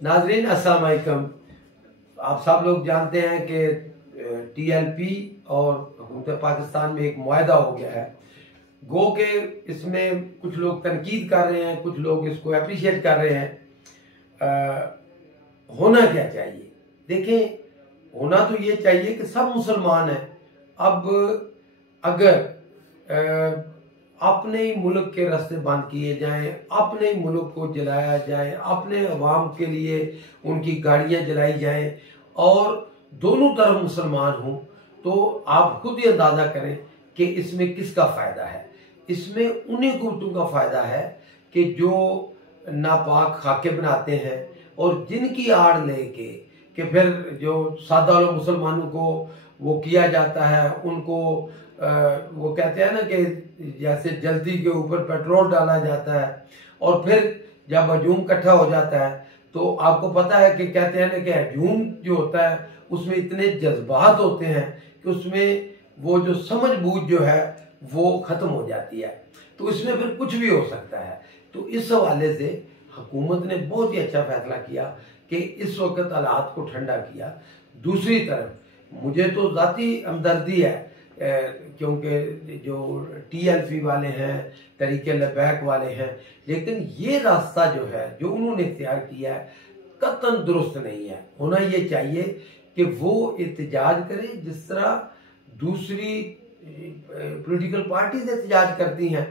नाजरीन अस्सलाम वालेकुम। आप सब लोग जानते हैं कि TLP और हुकूमत पाकिस्तान में एक मुआहदा हो गया है। गो के इसमें कुछ लोग तनकीद कर रहे हैं, कुछ लोग इसको अप्रिशिएट कर रहे हैं। होना क्या चाहिए? देखें, होना तो ये चाहिए कि सब मुसलमान हैं। अब अगर अपने ही मुल्क के रास्ते बंद किए जाएं, अपने ही मुल्क को जलाया जाए, अपने अवाम के लिए उनकी गाड़ियां जलाई जाएं और दोनों तरफ मुसलमान हों, तो आप खुद ही अंदाजा करें कि इसमें किसका फायदा है। इसमें उन्हीं गुटों का फायदा है कि जो नापाक खाके बनाते हैं और जिनकी आड़ लेके कि फिर जो सादा लोग मुसलमानों को वो किया जाता है, उनको वो कहते हैं ना कि जैसे जल्दी के ऊपर पेट्रोल डाला जाता है और फिर जब हजूम इकट्ठा हो जाता है तो आपको पता है कि कहते हैं ना कि हजूम जो होता है उसमें इतने जज्बात होते हैं कि उसमें वो जो समझ बूझ जो है वो खत्म हो जाती है, तो इसमें फिर कुछ भी हो सकता है। तो इस हवाले से हुकूमत ने बहुत ही अच्छा फैसला किया कि इस वक्त हालात को ठंडा किया। दूसरी तरफ मुझे तो ज़ाती हमदर्दी है, क्योंकि जो TLP वाले हैं, तरीके लबैक वाले हैं, लेकिन ये रास्ता जो है जो उन्होंने इख्तियार किया है कतई दुरुस्त नहीं है। होना ये चाहिए कि वो एहतजाज करें जिस तरह दूसरी पॉलिटिकल पार्टीज एहतजाज करती हैं।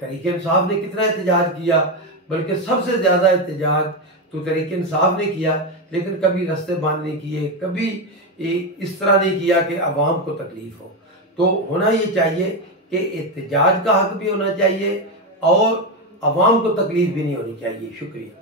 तहरीक इंसाफ ने कितना एहतजाज किया, बल्कि सबसे ज़्यादा एहतजाज तो तहरीक इंसाफ ने किया, लेकिन कभी रास्ते बंद नहीं किए, कभी इस तरह नहीं किया कि अवाम को तकलीफ हो। तो होना ये चाहिए कि एहतजाज का हक भी होना चाहिए और अवाम को तकलीफ भी नहीं होनी चाहिए। शुक्रिया।